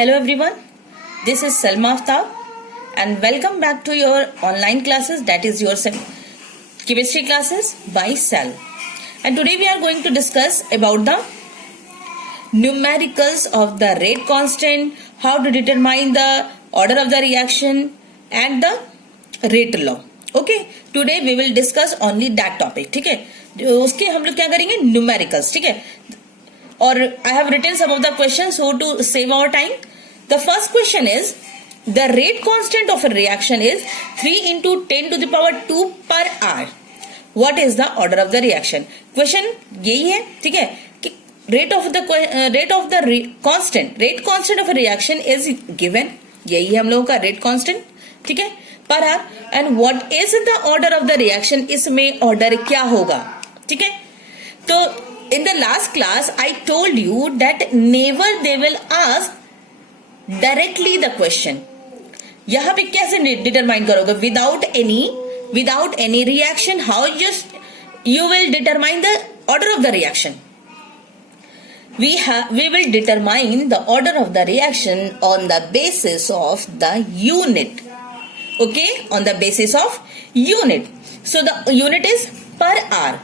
Hello everyone, this is Salma Aftab and welcome back to your online classes, that is your chemistry classes by Sal. And today we are going to discuss about the numericals of the rate constant, how to determine the order of the reaction and the rate law. Okay, today we will discuss only that topic. ठीक है, उसके हम लोग क्या करेंगे, numericals. ठीक है, और I have written some of the questions so to save our time. The first question is, the rate constant of a reaction is 3 into 10 to the power 2 per hour. What is the order of the reaction? Question यही है, ठीक है, कि rate of the constant of a reaction is given. यही है हम लोगों का rate constant, ठीक है, per hour. And what is the order of the reaction? इसमें order क्या होगा, ठीक है. तो in the last class I told you that never they will ask directly the question. यहाँ पे कैसे डिटरमाइन करोगे, without any reaction, how you will determine the order of the reaction? We will determine the order of the reaction on the basis of the unit. Okay, on the basis of unit. So the unit is per hour.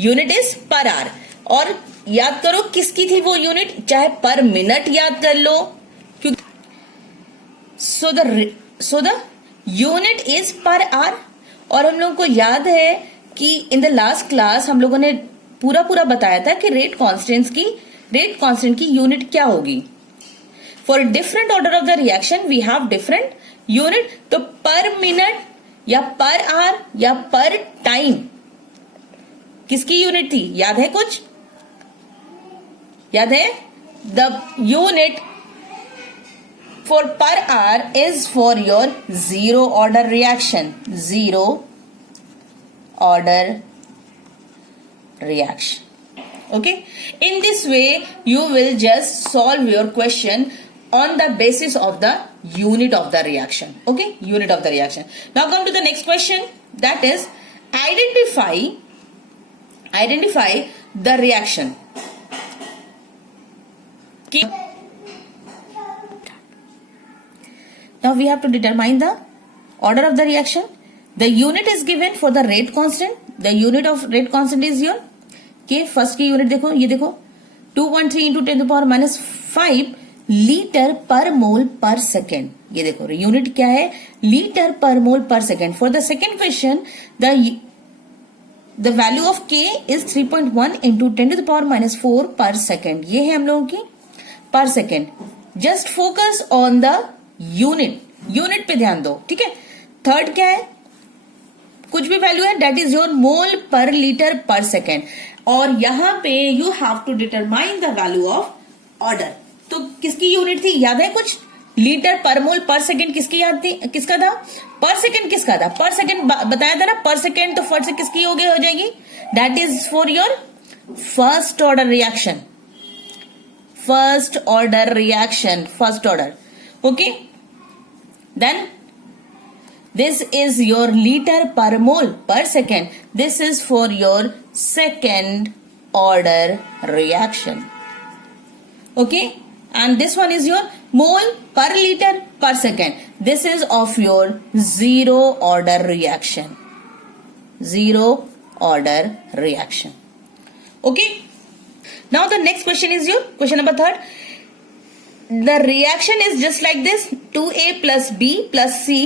Unit is per hour. और याद करो किसकी थी वो unit, चाहे पर minute याद कर लो, क्योंकि so the unit is per hour. और हम लोगों को याद है कि इन द लास्ट क्लास हम लोगों ने पूरा बताया था कि रेट कांस्टेंट की यूनिट क्या होगी. For different order of the reaction we have different unit. तो पर मिनट या पर आवर या पर टाइम किसकी यूनिट थी, याद है कुछ, याद है? The unit for per hour is for your zero order reaction. Okay, in this way you will just solve your question on the basis of the unit of the reaction. Okay, unit of the reaction. Now come to the next question, that is identify the reaction. Now we have to determine the order of the reaction. The unit is given for the rate constant. The unit of rate constant is your K. First की unit देखो, ये देखो 2.3 into 10 to the power minus 5 litre per mole per second. ये देखो unit क्या है, litre per mole per second. For the second question the value of K is 3.1 into 10 to the power minus 4 पर second. ये है हम लोगों की पर second. Just focus on the unit पे ध्यान दो, ठीक है. थर्ड क्या है, कुछ भी वैल्यू है, दैट इज योर मोल पर लीटर पर सेकेंड. और यहां पे you have to determine the value of order. तो किसकी यूनिट थी, याद है कुछ, litre per mole per second किसकी याद थी, किसका था, पर सेकेंड किसका था, पर सेकेंड बताया था ना, पर सेकेंड. तो फर्स्ट किसकी हो जाएगी, that is for your first order reaction. First order. Okay, then this is your litre per mole per second. This is for your second order reaction. Okay, and this one is your mole per liter per second. This is of your zero order reaction. Okay, now the next question is your question number 3. The reaction is just like this. 2A plus B plus C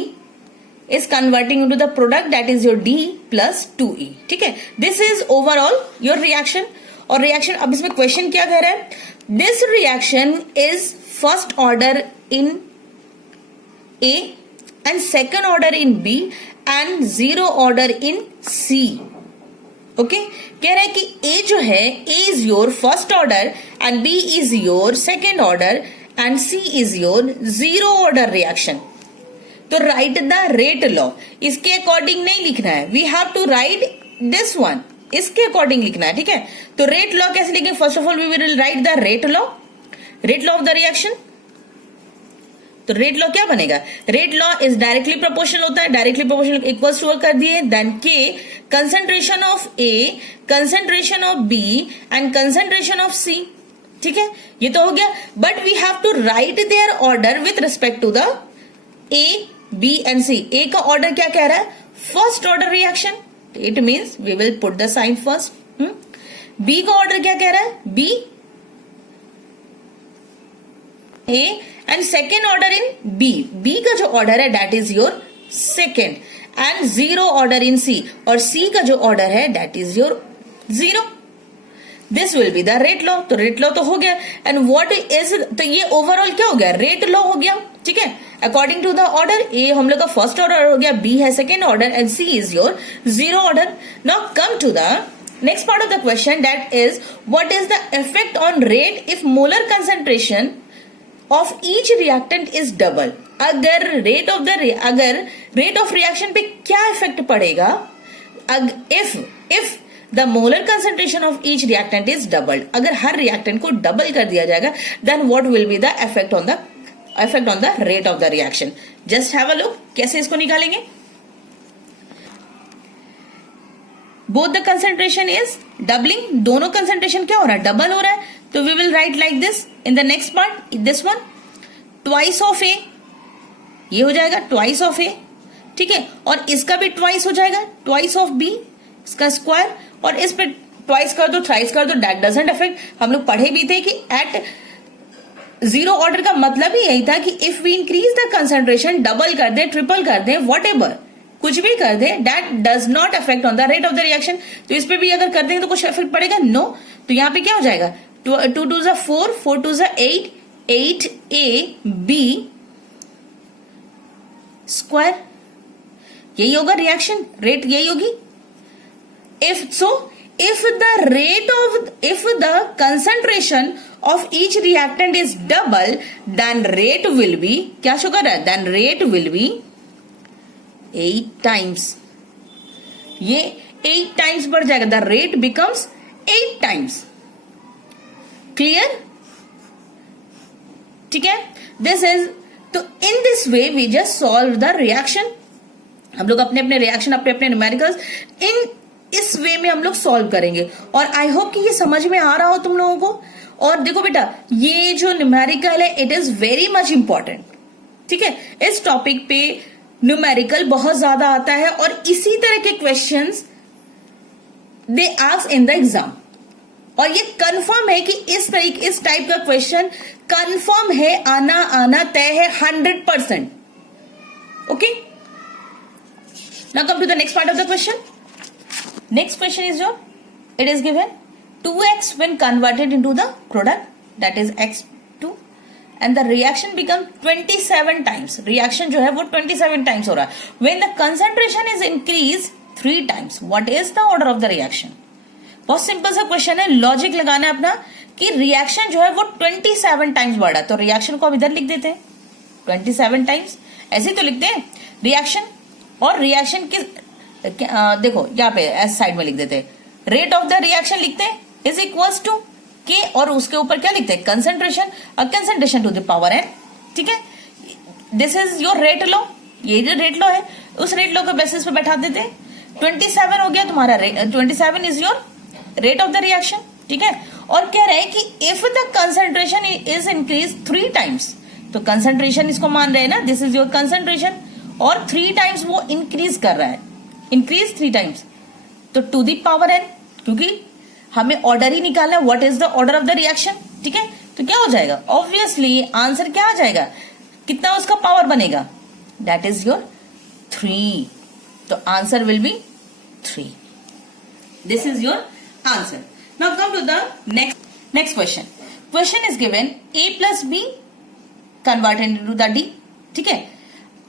is converting into the product, that is your D plus 2E. ठीक है, this is overall your reaction. और reaction, अब इसमें question क्या कह रहा है, this reaction is first order in A and second order in B and zero order in C. Okay, कह रहा है कि A जो है, A is your first order and B is your second order and C is your zero order reaction. तो write the rate law. इसके according नहीं लिखना है, we have to write this one. इसके अकॉर्डिंग लिखना है, ठीक है. तो रेट लॉ कैसे लिखेंगे, first of all we will write the rate law of the reaction. तो रेट लॉ क्या बनेगा, rate law is directly proportional होता है. डायरेक्टली प्रोपोर्शनल इक्वल्स टू कर दिए, then K concentration of A, concentration of B and concentration of C. ठीक है, ये तो हो गया, but we have to write their order with respect to the A B and C. A का order क्या कह रहा है, first order reaction, it means we will put the sign first. B का ऑर्डर क्या कह रहा है, B A and second order in B, B का जो ऑर्डर है that is your second, and zero order in C, और C का जो ऑर्डर है that is your zero. This will be the rate law. तो रेट लॉ तो हो गया, एंड व्हाट इज, तो ये ओवरऑल क्या हो गया, रेट लॉ हो गया, ठीक है। According to the order, A हम लोग का फर्स्ट ऑर्डर हो गया, बी है second order, and C is your zero order. Now come to the next part of the question, that is what is the effect on rate if molar concentration of each reactant is double. अगर rate of reaction पे क्या effect पड़ेगा if the molar concentration of each reactant is doubled. अगर हर reactant को double कर दिया जाएगा, then what will be the effect on the rate of the reaction. Just have a look, कैसे इसको निकालेंगे। Both the concentration is doubling, दोनों concentration क्या हो रहा है, डबल हो रहा है, तो we will write like this in the next part, this one twice of A, ये हो जाएगा ट्वाइस ऑफ ए, ठीक है, और इसका भी ट्वाइस हो जाएगा, ट्वाइस ऑफ बी, इसका स्क्वायर, और इस पे ट्वाइस कर दो, थ्राइस कर दो, दैट डजंट अफेक्ट। हम लोग पढ़े भी थे कि एट जीरो ऑर्डर का मतलब ही यही था कि if we increase the concentration, double कर दे, ट्रिपल कर दे, वॉट एवर, कुछ भी कर दे, that does not affect on the rate of the reaction. तो इस पे भी अगर कर देंगे तो कुछ इफेक्ट पड़ेगा, नो। तो यहाँ पे क्या हो जाएगा, 2 2 4, 4 2 8, 8 ए बी स्क्वायर, यही होगा रिएक्शन रेट, यही होगी। if the concentration of each reactant is double, then rate will be, क्या शो कर रहा है, then rate will be 8 times, ये 8 times बढ़ जाएगा, the rate becomes 8 times, clear, ठीक है। this is, तो in this way we just solve the reaction। हम लोग अपने अपने रिएक्शन, अपने अपने न्यूमेरिकल्स इस वे में हम लोग सॉल्व करेंगे, और आई होप कि ये समझ में आ रहा हो तुम लोगों को। और देखो बेटा, ये जो न्यूमेरिकल है it is very much important, ठीक है। इस टॉपिक पे न्यूमेरिकल बहुत ज्यादा आता है, और इसी तरह के questions they ask in the exam, और ये कंफर्म है कि इस टाइप का क्वेश्चन कंफर्म है, आना तय है 100%। Okay, now come to the next part of the question. Next question is your, it is given 2x when converted into the product, that is x2, and the reaction becomes 27 times, reaction जो है वो 27 times हो रहा है। When the concentration is increased 3 times, what is the order of the reaction? बहुत simple सा question है, logic लगाना है अपना कि रिएक्शन जो है वो 27 टाइम्स बढ़ा, तो रिएक्शन को हम इधर लिख देते हैं 27 टाइम्स, ऐसे तो लिखते हैं रिएक्शन, और रिएक्शन की देखो यहाँ पे एस साइड में लिख देते हैं, रेट ऑफ द रिएक्शन लिखते हैं इज इक्वल्स टू के, और उसके ऊपर क्या लिखते हैं, concentration, concentration to the power n, ठीक है। This is your rate law, ये जो रेट लॉ है उस रेट लॉ के बेसिस पे बैठा देते हैं। 27 हो गया तुम्हारा, 27 is your rate of the reaction, ठीक है। और कह रहे हैं कि if the concentration is increase 3 times, तो कंसेंट्रेशन इसको मान रहे हैं ना, दिस इज योर कंसेंट्रेशन, और 3 टाइम्स वो इंक्रीज कर रहा है, इंक्रीज 3 टाइम्स, तो टू दी पावर एन, क्योंकि हमें ऑर्डर ही निकालना है, what is the order of the reaction, ठीक है। तो क्या हो जाएगा, ऑब्वियसली आंसर क्या आ जाएगा, कितना उसका पावर बनेगा, दैट इज योर 3, तो answer will be 3, this is your answer. Now come to the next question. Question is given a plus B converted into the d, ठीक है।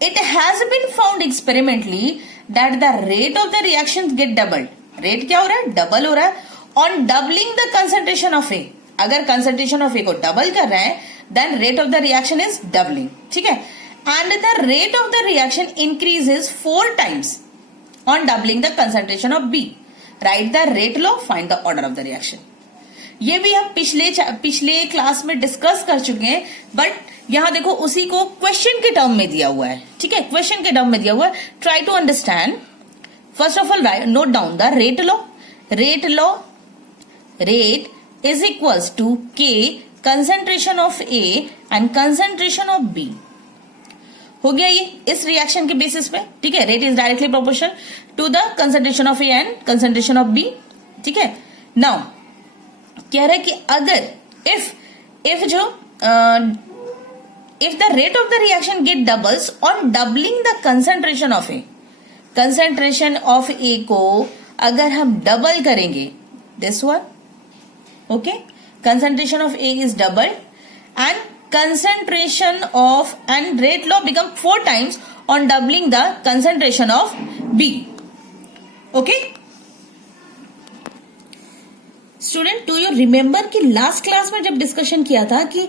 It has been found experimentally that the rate of the reactions get doubled. Rate क्या हो रहा है, double हो रहा है, on doubling the concentration of A. अगर concentration of A को डबल कर रहा है, then rate of the reaction is doubling, ठीक है। And the rate of the reaction increases 4 times on doubling the concentration of B. Write the rate law, find the order of the reaction. ये भी हम पिछले class में discuss कर चुके हैं, बट यहां देखो उसी को क्वेश्चन के टर्म में दिया हुआ है, ठीक है, क्वेश्चन के टर्म में दिया हुआ है। Try to understand, first of all note down the rate law. Rate is equals to K concentration of A and concentration of B. हो गया ये इस रिएक्शन के बेसिस पे, ठीक है. Rate is directly proportional to the concentration of A and concentration of B, ठीक है. नाउ कह रहा है कि अगर if the rate of the reaction get doubles on doubling the concentration of A, concentration of A को अगर हम डबल करेंगे, this one, okay, concentration of A is doubled and concentration of and rate law become 4 times on doubling the concentration of B, okay. Student, do you remember कि last class में जब discussion किया था कि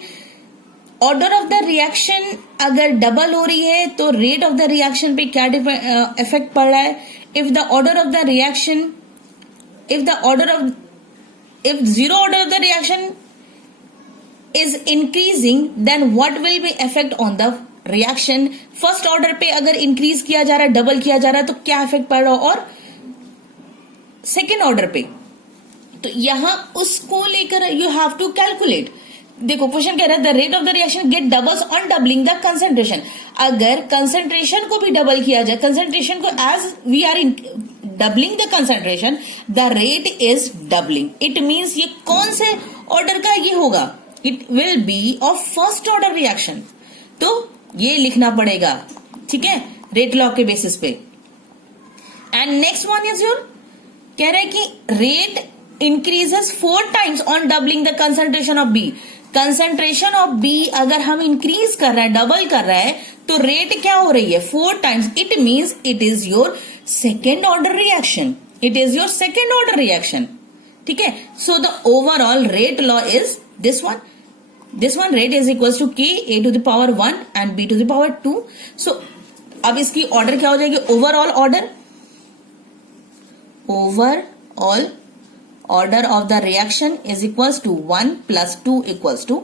order of the reaction अगर double हो रही है तो रेट ऑफ द रिएक्शन पे क्या इफेक्ट पड़ रहा है. If zero order of the reaction is increasing then what will be effect on the reaction. First order पे अगर इंक्रीज किया जा रहा है, डबल किया जा रहा है, तो क्या इफेक्ट पड़ रहा है, और सेकेंड ऑर्डर पे. तो यहां उसको लेकर यू हैव टू कैलकुलेट. देखो क्वेश्चन कह रहा है the rate of the reaction gets doubles on doubling the concentration. अगर कंसंट्रेशन को भी डबल किया जाए, कंसंट्रेशन को as we are doubling the concentration, the rate is doubling. It means ये कौन से ऑर्डर का ये होगा, it will be of first order reaction. तो ये लिखना पड़ेगा, ठीक है, रेट लॉ के बेसिस पे. And next one is your, कह रहे हैं कि rate increases 4 times on doubling the concentration of B. concentration of B अगर हम increase कर रहे हैं, डबल कर रहे हैं, तो रेट क्या हो रही है, 4 times. It means it is your second order reaction. It is your second order reaction. ठीक है. So the overall rate law is this one. This one rate is equals to K A to the power 1 and B to the power 2. So अब इसकी order क्या हो जाएगी, overall order of the reaction is equals to 1 plus 2 equals to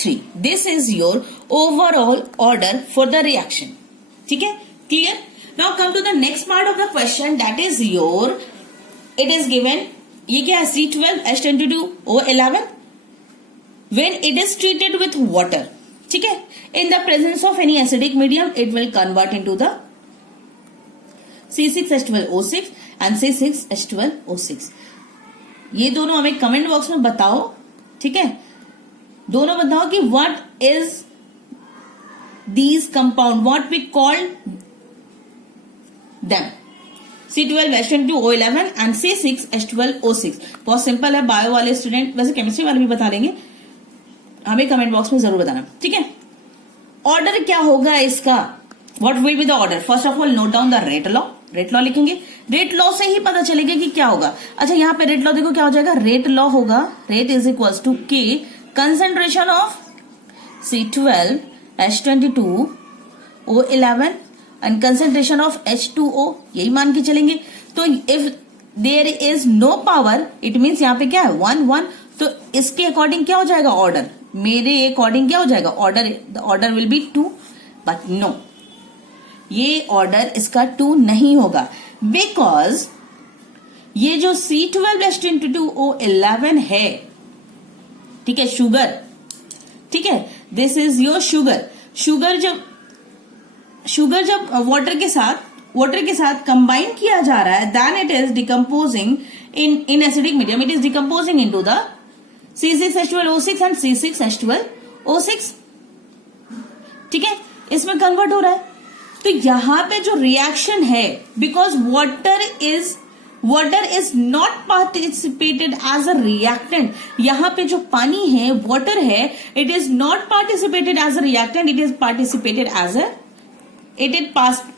3. This is your overall order for the reaction. ठीक है, clear? Now come to the next part of the question, that is your, it is given, ये क्या है, C12H22O11 when it is treated with water. ठीक है, in the presence of any acidic medium it will convert into the C6H12O6 and C6H12O6. ये दोनों हमें comment box में बताओ, ठीक है, दोनों बताओ कि what is these compound, what we call them. C12H22O11 and C6H12O6. बहुत सिंपल है, बायो वाले स्टूडेंट, वैसे केमिस्ट्री वाले भी बता देंगे, हमें कमेंट बॉक्स में जरूर बताना, ठीक है. ऑर्डर क्या होगा इसका, what will be the order. First of all note down the rate law. Rate law लिखेंगे, रेट लॉ से ही पता चलेगा कि क्या होगा. अच्छा, यहां पे रेट लॉ देखो क्या हो जाएगा, रेट लॉ होगा, rate is equals to K concentration of C12H22O11 and concentration of H2O, यही मान के चलेंगे. तो if there is no power, it means यहाँ पे क्या है, 1 1. तो इसके अकॉर्डिंग क्या हो जाएगा ऑर्डर, मेरे अकॉर्डिंग क्या हो जाएगा order, the order will be 2. But no, ये ऑर्डर इसका 2 नहीं होगा, बिकॉज ये जो C12H22O11 है, ठीक है, शुगर, ठीक है, this is your sugar. Sugar जब वाटर के साथ कंबाइन किया जा रहा है, then it is decomposing in acidic medium, it is decomposing into the C6H12O6 and C6H12O6, ठीक है, इसमें कन्वर्ट हो रहा है. तो यहां पे जो रिएक्शन है, because water is not participated as a reactant, यहां पे जो पानी है, वाटर है, it is not participated as a reactant, it is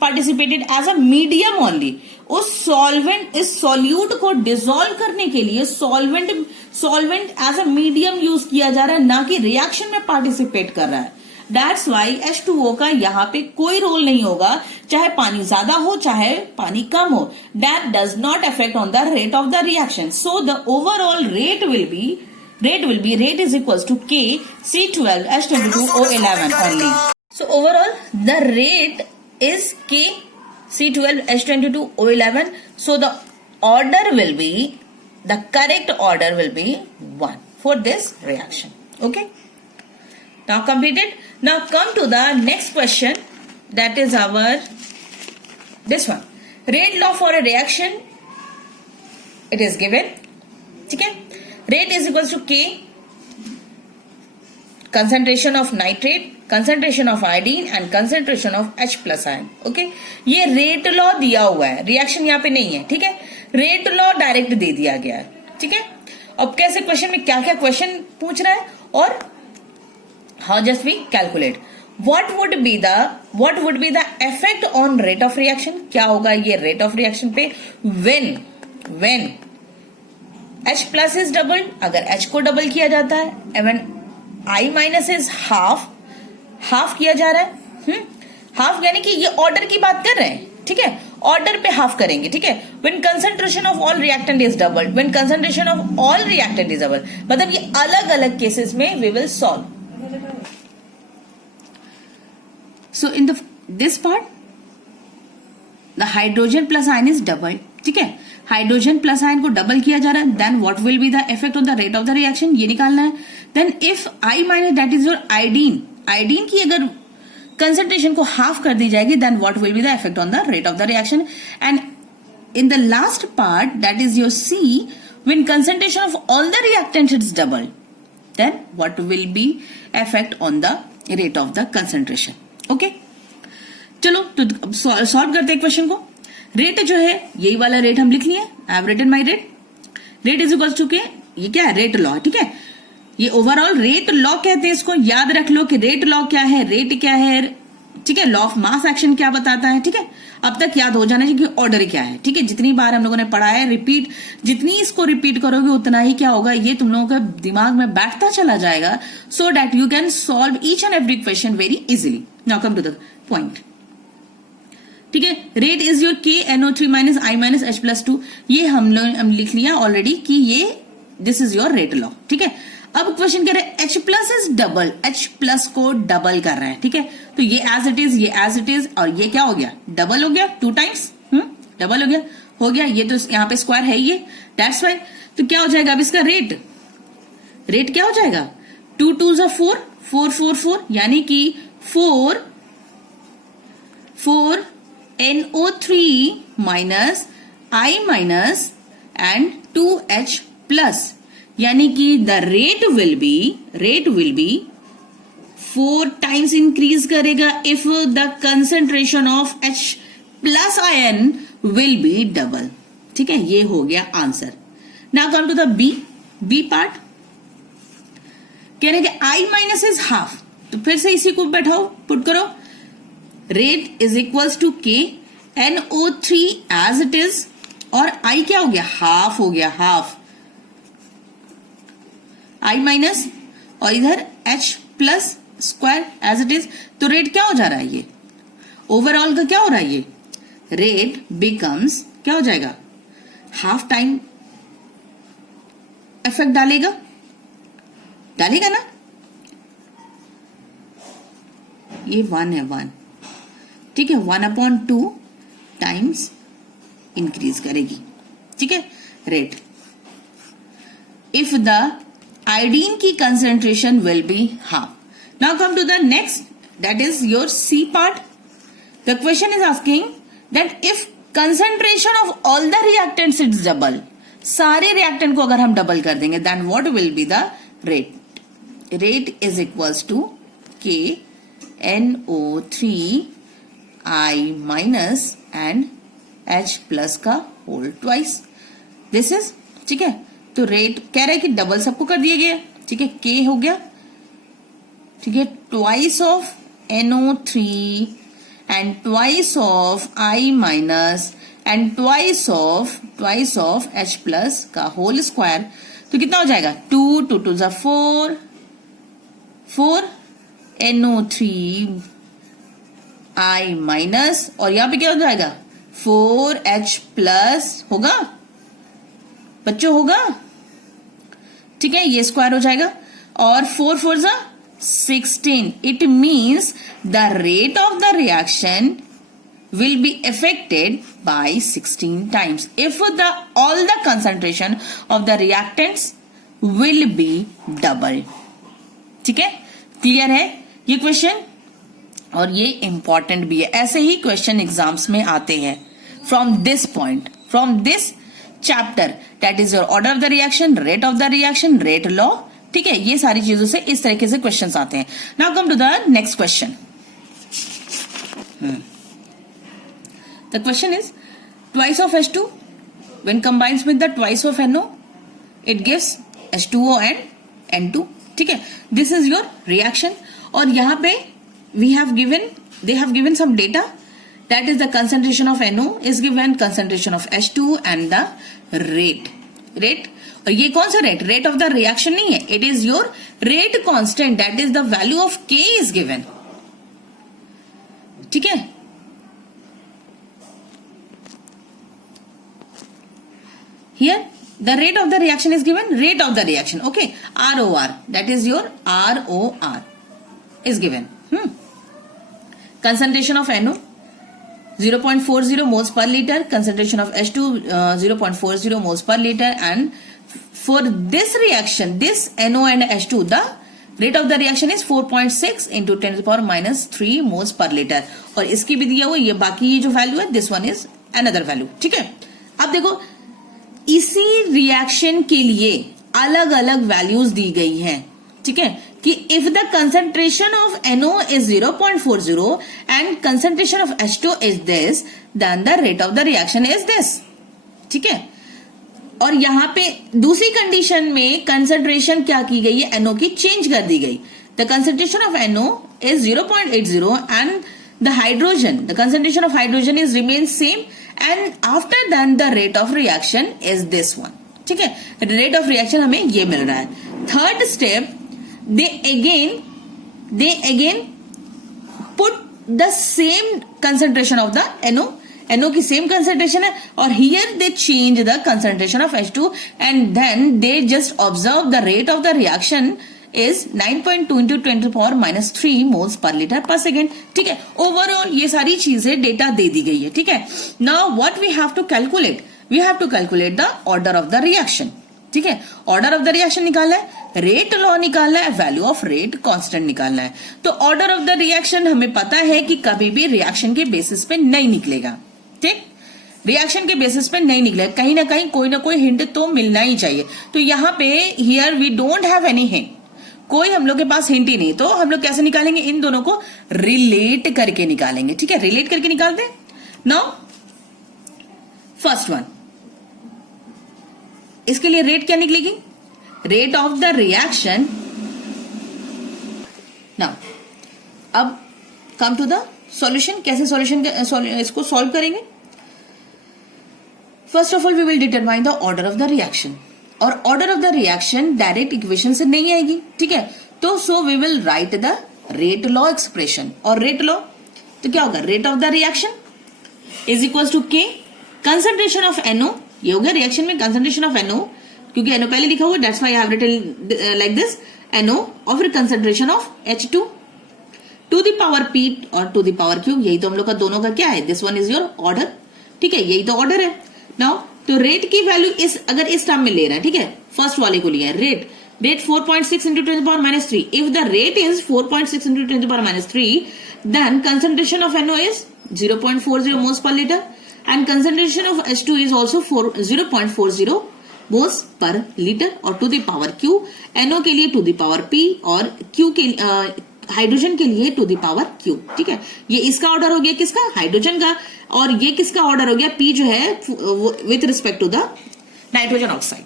participated as a medium only. उस सॉल्वेंट, इस सॉल्यूट को डिसॉल्व करने के लिए solvent as a medium use किया जा रहा है, ना कि रिएक्शन में पार्टिसिपेट कर रहा है. That's why H2O का यहाँ पे कोई रोल नहीं होगा, चाहे पानी ज्यादा हो चाहे पानी कम हो. That does not affect on the rate of the reaction. So the overall rate is equals to K C12H22O11 only. So overall the rate is K C12H22O11. So the correct order will be 1. for this reaction. Okay, now completed. Now come to the next question, that is our this one. Rate law for a reaction, it is given. ठीक है, rate is equals to K, concentration of nitrate, concentration of iodine and concentration of H plus ion. Okay, ये rate law दिया हुआ है, reaction यहाँ पे नहीं है. ठीक है, रेट लॉ डायरेक्ट दे दिया गया है. ठीक है, अब कैसे क्वेश्चन में क्या क्या क्वेश्चन पूछ रहा है और how just we calculate. what would be the effect on rate of reaction. क्या होगा ये रेट ऑफ रिएक्शन पे when H plus is doubled, अगर H को डबल किया जाता है, when I minus is half किया जा रहा है. हाफ यानी कि ये ऑर्डर की बात कर रहे हैं. ठीक है, ऑर्डर पे हाफ करेंगे. ठीक है, when concentration of all reactant is doubled, when concentration of all reactant is doubled, मतलब ये अलग अलग केसेस में we will solve. So in this part the hydrogen plus ion is doubled. ठीक है, हाइड्रोजन प्लस आयन को double किया जा रहा है. Then what will be the effect on the rate of the reaction, ये निकालना है. Then if I minus that is your iodine की अगर कंसेंट्रेशन को हाफ कर दी जाएगी, then what will be the effect on the rate of the reaction. And in the last part that is your C, when concentration of all the reactants is double, then what will be effect on the rate of the concentration. Okay, चलो तो solve करते हैं question को. Rate जो है यही वाला rate हम लिख लिए, I have written my rate. Rate is equal to K, ये क्या है, रेट लॉ. ठीक है, ये ओवरऑल रेट लॉ कहते हैं इसको. याद रख लो कि रेट लॉ क्या है, रेट क्या है. ठीक है, लॉ ऑफ मास एक्शन क्या बताता है. ठीक है, अब तक याद हो जाना चाहिए कि ऑर्डर क्या है. ठीक है, जितनी बार हम लोगों ने पढ़ा है, रिपीट जितनी इसको रिपीट करोगे उतना ही क्या होगा, ये तुम लोगों के दिमाग में बैठता चला जाएगा, so that you can solve each and every question very easily. Now come to the point. ठीक है, rate is your KNO3 minus I minus H plus 2. ये हम लिख लिया ऑलरेडी कि ये this is your rate law. ठीक है, अब क्वेश्चन कह रहे हैं H plus is double, H plus को डबल कर रहे हैं. ठीक है, तो ये एज इट इज, ये एज इट इज, और ये क्या हो गया, डबल हो गया 2 टाइम्स. डबल हो गया. ये तो यहाँ पे स्क्वायर है ये, दैट्स वाई. तो क्या हो जाएगा अब इसका रेट क्या हो जाएगा, 2 2s are 4, 4 4 4, यानी कि 4 NO3 minus I minus and 2H plus, यानी कि the rate will be 4 times increase करेगा if the concentration of H plus ion will be double. ठीक है, ये हो गया answer. Now come to the B part. कह रहे कि I माइनस इज हाफ, तो फिर से इसी को बैठाओ, पुट करो. Rate is equals to K NO3 as it is, और I क्या हो गया, हाफ हो गया, हाफ I माइनस, और इधर H plus square as it is. तो रेट क्या हो जा रहा है, ये ओवरऑल का क्या हो रहा है, ये रेट बिकम्स क्या हो जाएगा, हाफ टाइम इफेक्ट डालेगा ना. ये 1 है, 1. ठीक है, 1/2 टाइम्स इंक्रीज करेगी. ठीक है, रेट. इफ द आयोडीन की concentration will be half. Now come to the next, that is your C part. The question is asking that if concentration of all the reactants is double, सारे reactant को अगर हम double कर देंगे, then what will be the rate. Rate is equals to KNO3 I minus and H plus का whole twice. This is, ठीक है, तो रेट कह रहा है कि डबल सबको कर दिया गया. ठीक है, K हो गया. ठीक है, twice of NO3 and twice of I minus and twice of H plus का होल स्क्वायर. तो कितना हो जाएगा, 2 2 2 जा 4 NO3 I माइनस, और यहां पे क्या हो जाएगा, 4H प्लस होगा बच्चों, होगा. ठीक है, ये स्क्वायर हो जाएगा, और 4 4 जा 16. It means the rate of the reaction will be affected by 16 times if all the concentration of the reactants will be double. ठीक है, क्लियर है ये क्वेश्चन, और ये इंपॉर्टेंट भी है। ऐसे ही क्वेश्चन एग्जाम्स में आते हैं from this point, from this chapter, that is your order of the reaction, rate of the reaction, rate law. ठीक है, ये सारी चीजों से इस तरीके से क्वेश्चंस आते हैं। Now come to the next question. The question is twice of H2 when combines with the twice of NO it gives H2O and N2। ठीक है, दिस इज योर रिएक्शन, और यहां पे they have given some data, that is the concentration of NO is given, concentration of H2 and the rate। और ये कौन सा rate? Rate of the reaction नहीं है, it is your rate constant, that is the value of K is given. ठीक है, here the rate of the reaction is given, rate of the reaction, okay, ROR, that is your ROR is given। concentration of NO 0.40 moles per liter, concentration of H2 0.40 moles per liter, and for this reaction, this NO and H2, the rate of the reaction is 4.6 into 10 to the power minus 3 moles per liter। और इसकी भी दिया हुआ ये, बाकी ये जो value है, this one is another value. ठीक है, अब देखो इसी रिएक्शन के लिए अलग अलग वैल्यूज दी गई हैं। ठीक है, कि if the concentration of NO is 0.40 and concentration of H2 is this, then the rate of the reaction is this। ठीक है, और यहां पे दूसरी कंडीशन में कंसंट्रेशन क्या की गई है? NO की चेंज कर दी गई। The concentration of NO is 0.80 and the hydrogen, the concentration of hydrogen is remains same, and after then the rate of reaction is this one। ठीक है, रेट ऑफ रिएक्शन हमें ये मिल रहा है। Third step, they again put the same concentration of the NO की same concentration है, और here they change the concentration of H2 and then they just observe the rate of the reaction is 9.2 into 10 to the power minus 3 moles per liter per second। ठीक है, overall ये सारी चीजें data दे दी गई है। ठीक है, now what we have to calculate, we have to calculate the order of the reaction. ठीक है, ऑर्डर ऑफ द रिएक्शन निकालना है, रेट लॉ निकालना है, वैल्यू ऑफ रेट कांस्टेंट निकालना है। तो ऑर्डर ऑफ द रिएक्शन हमें पता है कि कभी भी रिएक्शन के बेसिस पे नहीं निकलेगा। ठीक, रिएक्शन के बेसिस पे नहीं निकलेगा, कहीं ना कहीं कोई ना कोई हिंट तो मिलना ही चाहिए। तो यहाँ पे here we don't have any hint, कोई हम लोग के पास हिंट ही नहीं, तो हम लोग कैसे निकालेंगे? इन दोनों को रिलेट करके निकालेंगे। ठीक है, रिलेट करके निकालते हैं। नाउ फर्स्ट वन, इसके लिए रेट क्या निकलेगी? Rate of the reaction. Now अब कम टू द सॉल्यूशन, कैसे सॉल्यूशन इसको सॉल्व करेंगे? First of all we will determine the order of the reaction, और order of the reaction direct equation से नहीं आएगी। ठीक है, तो so we will write the rate law expression, और रेट लॉ तो क्या होगा? Rate of the reaction is equal to K concentration of NO, ये हो गया रिएक्शन में कंसंट्रेशन ऑफ NO, क्योंकि NO पहले लिखा हुआ, that's why I have written like this NO, और फिर concentration of H2 to the power P और टू द पावर Q। यही तो हम लोग का दोनों का क्या है? This one is your order. ठीक है, यही तो ऑर्डर है। नाउ तो रेट की वैल्यू इस, अगर इस टर्म में ले रहा है, ठीक है, फर्स्ट वाले को लिया है, rate 4.6 into 10 to the power minus 3। If the rate is 4.6 into 10 to the power minus 3, then concentration of NO is 0.40 moles per liter and concentration of H2 is also 0.40 moles per liter, और to the power Q, NO के लिए to the power P और Q के hydrogen के लिए to the power Q। ठीक है, ये इसका ऑर्डर हो गया, किसका? हाइड्रोजन का, और ये किसका ऑर्डर हो गया? P जो है with respect to the nitrogen oxide.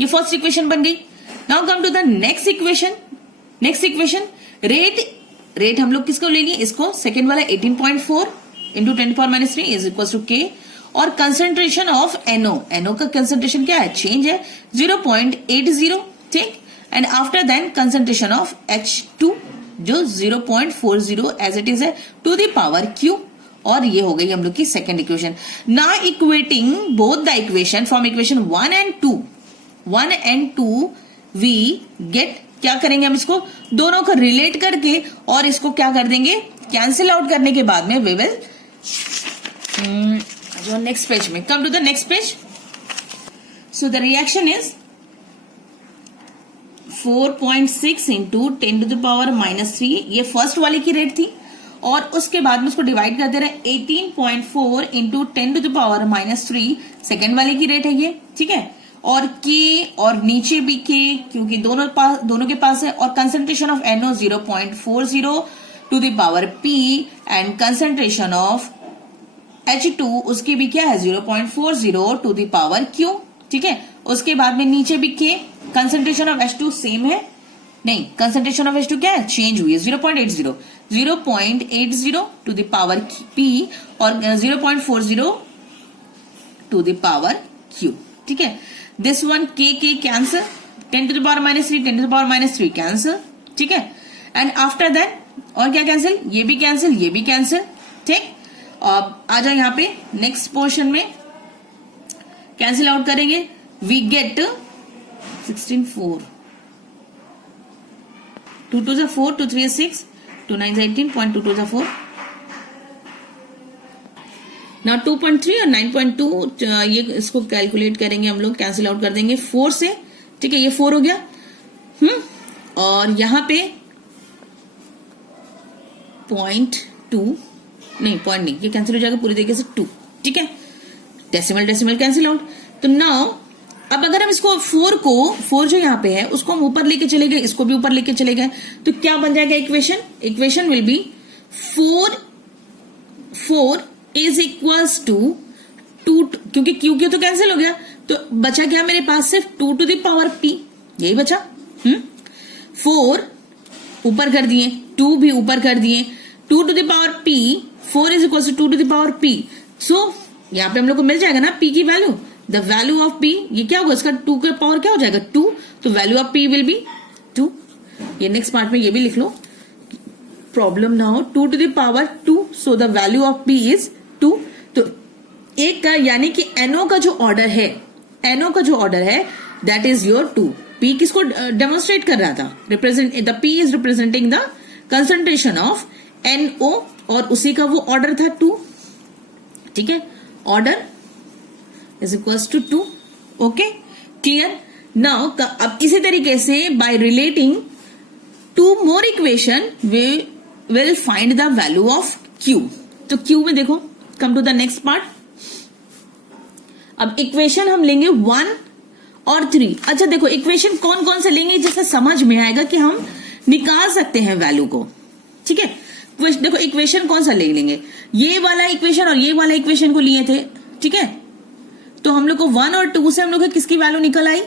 ये फर्स्ट इक्वेशन बन गई। Now come to the next equation. Next equation, rate हम लोग किसको ले लिए? इसको, सेकेंड वाला 18.4 into 10 power minus 3 is equal to K, और कंसेंट्रेशन ऑफ NO का कंसेंट्रेशन क्या है? चेंज है 0.80। ठीक, and after then concentration of H2 जो 0.40 एज इट इज है टू द पावर Q, और ये हो गई हम लोग की second equation. Now equating both the equation from equation 1 and 2 we get, क्या करेंगे हम? इसको दोनों को रिलेट करके और इसको क्या कर देंगे? कैंसिल आउट करने के बाद में वी विल जो नेक्स्ट पेज में, come to the next page. So the reaction is 4.6 into 10⁻³ ये फर्स्ट वाले की रेट थी, और उसके बाद में उसको डिवाइड कर दे रहे हैं 18.4 इंटू 10⁻³ सेकेंड वाले की रेट है ये, ठीक है। और के और नीचे भी के, क्योंकि दोनों के पास है, और concentration of NO 0.40 to the power P and concentration of H2 उसकी भी क्या है 0.40 टू द पावर Q, ठीक है। उसके बाद में नीचे भी के, कंसेंट्रेशन ऑफ H2 सेम है, नहीं कंसेंट्रेशन ऑफ H2 क्या है, चेंज हुई है 0.80 टू द पावर P और 0.40 टू द पावर Q, ठीक है। दिस वन के कैंसर, 10⁻³ 10⁻³ कैंसर, ठीक है। एंड आफ्टर दैट और क्या कैंसिल, ये भी कैंसिल, ये भी कैंसिल, ठीक। अब आ जाओ यहाँ पे नेक्स्ट पोर्शन में कैंसिल आउट करेंगे, वी गेट 16 4 2 2 4 2 3 6 2 9 18 0.2 2 4 ना 2.3 और 9.2 ये इसको कैलकुलेट करेंगे हम लोग, कैंसिल आउट कर देंगे 4 से, ठीक है। ये 4 हो गया, और यहां पे 0.2 नहीं, पॉइंट नहीं, ये कैंसिल हो जाएगा पूरी तरीके से 2, ठीक है। Decimal cancel out. तो नाउ अब अगर हम इसको 4 जो यहाँ पे है उसको हम ऊपर लेके चले गए, इसको भी ऊपर लेके चले गए, तो क्या बन जाएगा equation will be 4 is equals to 2, क्योंकि क्यू तो कैंसिल हो गया, तो बचा क्या मेरे पास सिर्फ 2 टू द पावर P, यही बचा। 4 ऊपर कर दिए, 2 भी ऊपर कर दिए, 2 to the power P, 4 is equals to 2 to the power P। So यहाँ पे हम लोग को मिल जाएगा ना P की value, the value of P, ये क्या होगा, इसका 2 का पावर क्या हो जाएगा 2, तो value of P will be 2। ये नेक्स्ट पार्ट में ये भी लिख लो, problem now 2 to the power 2, so the value of P is 2। तो एक का यानी कि NO का जो ऑर्डर है दैट इज योर 2। P किसको डेमोन्स्ट्रेट कर रहा था, represent the P is representing the concentration of NO, और उसी का वो ऑर्डर था 2, ठीक है। Order is equals to 2, okay clear. Now अब इसी तरीके से by relating 2 more equation we will find the value of Q। तो Q में देखो, come to the next part. अब इक्वेशन हम लेंगे 1 और 3। अच्छा देखो इक्वेशन कौन कौन से लेंगे जिससे समझ में आएगा कि हम निकाल सकते हैं वैल्यू को, ठीक है। देखो इक्वेशन कौन सा ले लेंगे, ये वाला इक्वेशन और ये वाला इक्वेशन को लिए थे, ठीक है। तो हम लोग को 1 और 2 से हम लोग किसकी वैल्यू निकल आई,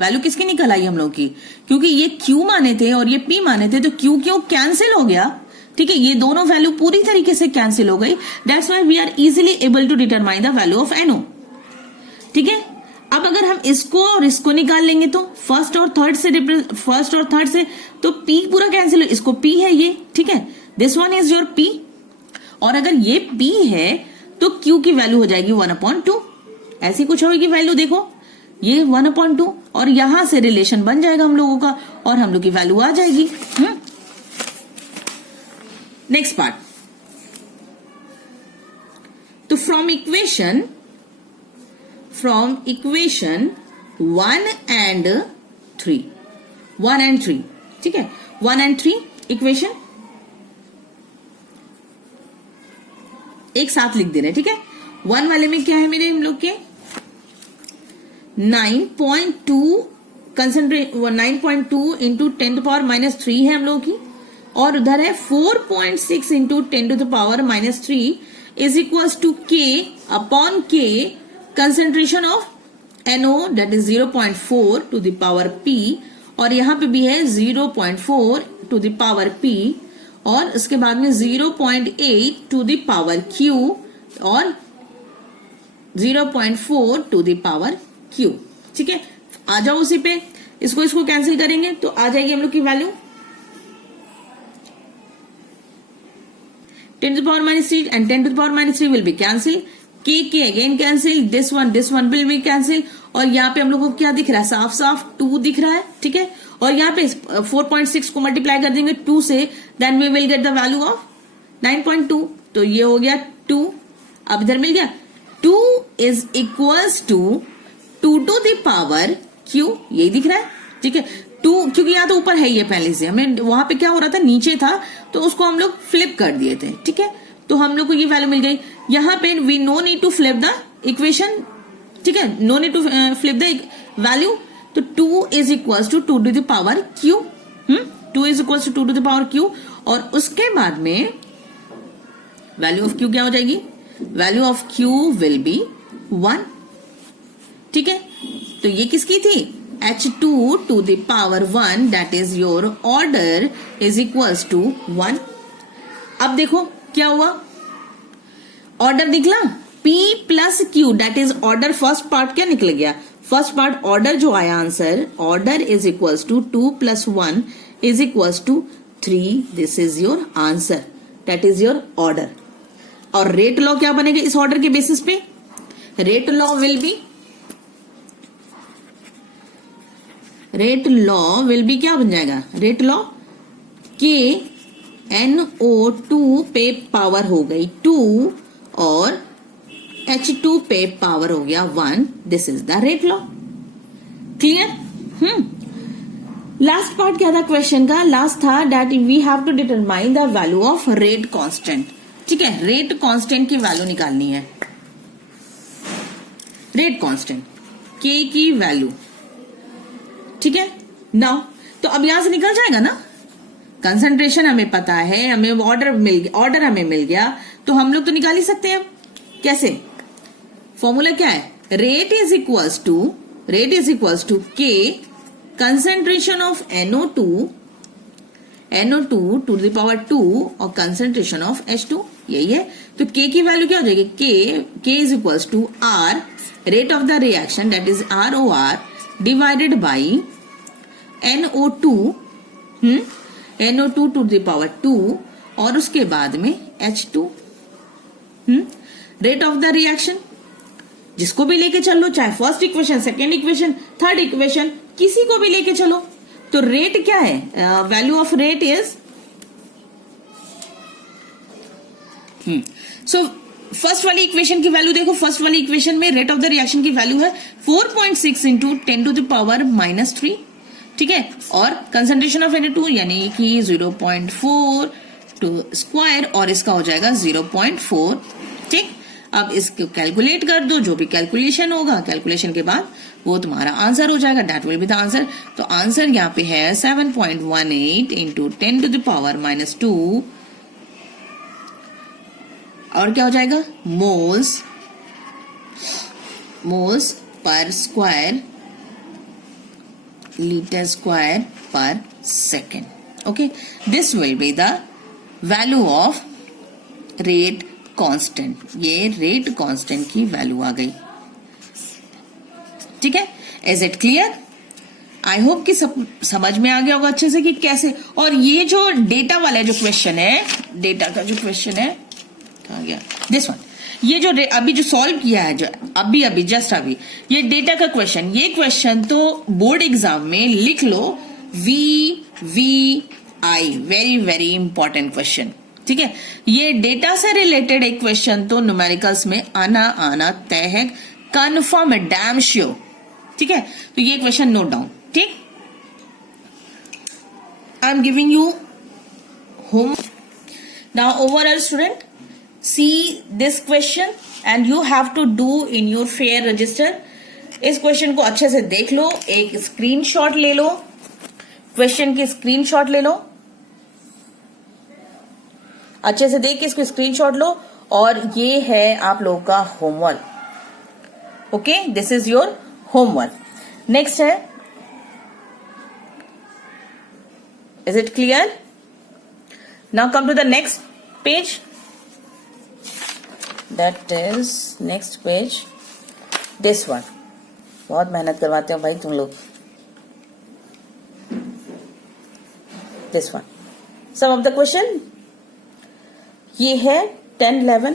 वैल्यू किसकी निकल आई हम लोग की, क्योंकि ये Q माने थे और ये P माने थे, तो Q कैंसिल हो गया, ठीक है। ये दोनों वैल्यू पूरी तरीके से कैंसिल हो गई, that's why we are easily able to determine the value of NO, ठीक है। अब अगर हम इसको और इसको निकाल लेंगे तो फर्स्ट और थर्ड से तो P पूरा कैंसिल, इसको P है ये, ठीक है। This one is your P, और अगर ये P है तो Q की वैल्यू हो जाएगी 1/2, ऐसी कुछ होगी वैल्यू, देखो ये 1/2, और यहां से रिलेशन बन जाएगा हम लोगों का, और हम लोग की वैल्यू आ जाएगी। नेक्स्ट पार्ट, तो फ्रॉम इक्वेशन 1 and 3, ठीक है। 1 and 3 इक्वेशन एक साथ लिख दे रहे हैं, ठीक है। 1 वाले में क्या है मेरे हम लोग के 9.2 9.2 इंटू 10⁻³ है हम लोग की, और उधर है 4.6 into 10⁻³ is equals to K upon K concentration of NO that is 0.4 to the power P, और यहां पे भी है 0.4 टू द पावर P, और उसके बाद में 0.8 टू द पावर Q और 0.4 टू द पावर Q, ठीक है। आ जाओ उसी पे, इसको कैंसिल करेंगे तो आ जाएगी हम लोग की value 10⁻³ and 10⁻³ will be cancel, K again cancel, this one will be cancel, और यहाँ पे हम लोग को क्या दिख रहा है, साफ 2 दिख रहा है, ठीक है। और यहाँ पे 4.6 को मल्टीप्लाई कर देंगे 2 से, then we will get the value of 9.2, तो ये हो गया 2। अब इधर मिल गया 2 is equals to 2 to the power Q, यही दिख रहा है, ठीक है। 2 क्योंकि यहाँ तो ऊपर है ही है पहले से, हमें वहां पे क्या हो रहा था नीचे था तो उसको हम लोग फ्लिप कर दिए थे, ठीक है। तो हम लोग को ये वैल्यू मिल गई। यहाँ पे we no need to flip the equation, ठीक है, no need to flip the value. तो 2 is equal to 2 to the power Q, 2 is equal to 2 to the power Q. और उसके बाद में वैल्यू ऑफ क्यू क्या हो जाएगी, value of Q will be 1, ठीक है। तो ये किसकी थी, h2 to the power 1 that is your order is equals to 1। अब देखो क्या हुआ, ऑर्डर निकला P plus Q that is order, first part क्या निकल गया, फर्स्ट पार्ट ऑर्डर जो आया answer, order is equals to 2 plus 1 is equals to 3, this is your answer, that is your order. और रेट लॉ क्या बनेगा इस ऑर्डर के बेसिस पे, rate law will be, rate law will be क्या बन जाएगा, रेट लॉ के NO2 पे पावर हो गई 2 और H2 पे पावर हो गया 1, this is the rate law. Clear. Last part क्या था क्वेश्चन का, लास्ट था that we have to determine the value of rate constant, ठीक है। रेट कांस्टेंट की वैल्यू निकालनी है, रेट कांस्टेंट के की वैल्यू, ठीक है। नाउ तो अब यहां से निकल जाएगा ना, कंसंट्रेशन हमें पता है, हमें ऑर्डर हमें मिल गया, तो हम लोग तो निकाल ही सकते हैं। कैसे, फॉर्मूला क्या है, rate is equals to K concentration of NO2 to the power 2 और कंसंट्रेशन ऑफ H2, यही है। तो के की वैल्यू क्या हो जाएगी, k is equals to r, rate of the reaction that is ROR divided by NO2 to the power 2 और उसके बाद में H2, rate of the reaction, जिसको भी लेके चलो, चाहे first equation, second equation, third equation, किसी को भी लेके चलो। तो रेट क्या है, value of rate is, so first वाली इक्वेशन की वैल्यू देखो, फर्स्ट वाली इक्वेशन में रेट ऑफ द रिएक्शन की वैल्यू है 4.6 इंटू 10 टू द पावर -3, ठीक है। और कंसंट्रेशन ऑफ NO2 यानी कि 0.4 टू स्क्वायर और इसका हो जाएगा 0.4, ठीक। अब इसको कैलकुलेट कर दो, जो भी कैलकुलेशन होगा, कैलकुलेशन के बाद वो तुम्हारा आंसर हो जाएगा, that will be the answer. तो आंसर यहाँ पे है 7.18 इंटू 10 टू द पावर -2 और क्या हो जाएगा, moles per square litre square per second, okay. This will be the value of rate constant, ये रेट कांस्टेंट की वैल्यू आ गई, ठीक है। Is it clear, I hope कि समझ में आ गया होगा अच्छे से कि कैसे। और ये जो डेटा वाला जो क्वेश्चन है, डेटा का जो क्वेश्चन है, कहाँ गया, दिस वन, ये जो अभी जो सॉल्व किया है, जो अभी जस्ट अभी ये डेटा का क्वेश्चन, ये क्वेश्चन तो बोर्ड एग्जाम में लिख लो, VVI, very very important question, ठीक है। ये डेटा से रिलेटेड एक क्वेश्चन तो न्यूमेरिकल्स में आना तय है, कन्फर्म है, डैम श्योर, ठीक है। तो ये क्वेश्चन नोट डाउन, ठीक। I am giving you home now overall student, see this question and you have to do in your fair register। इस क्वेश्चन को अच्छे से देख लो, एक स्क्रीनशॉट ले लो, क्वेश्चन की स्क्रीनशॉट ले लो, अच्छे से देख के इसको स्क्रीनशॉट लो, और ये है आप लोगों का homework, okay, this is your homework. Next है, is it clear, now come to the next page, that is next page, this one। बहुत मेहनत करवाते हो भाई तुम लोग, this one, some of the question, ये है 10 11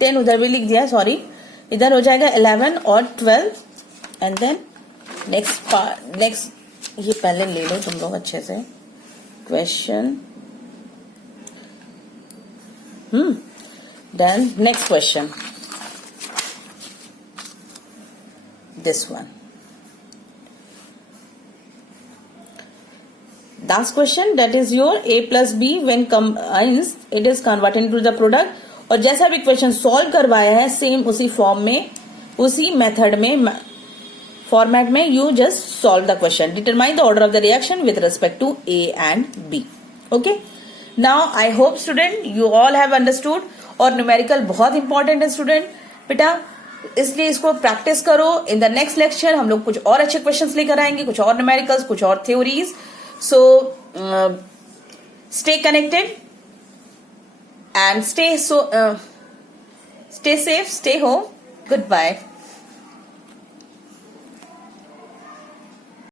10 उधर भी लिख दिया, सॉरी, इधर हो जाएगा 11 और 12 एंड देन नेक्स्ट ये पहले ले लो तुम लोग अच्छे से question, then next question, this one, last question, that is your a plus b when combines it is converted into the product. और जैसा भी क्वेश्चन सॉल्व करवाया है सेम उसी फॉर्म में, उसी मेथड में, फॉर्मेट में you just solve the question. Determine the order of the reaction with respect to A and B. Okay, now I hope student you all have understood. और numerical बहुत important है student बेटा, इसलिए इसको practice करो. इन the next lecture हम लोग कुछ और अच्छे क्वेश्चंस लेकर आएंगे, कुछ और न्यूमेरिकल्स, कुछ और theories. So stay connected and stay safe, stay home. Goodbye.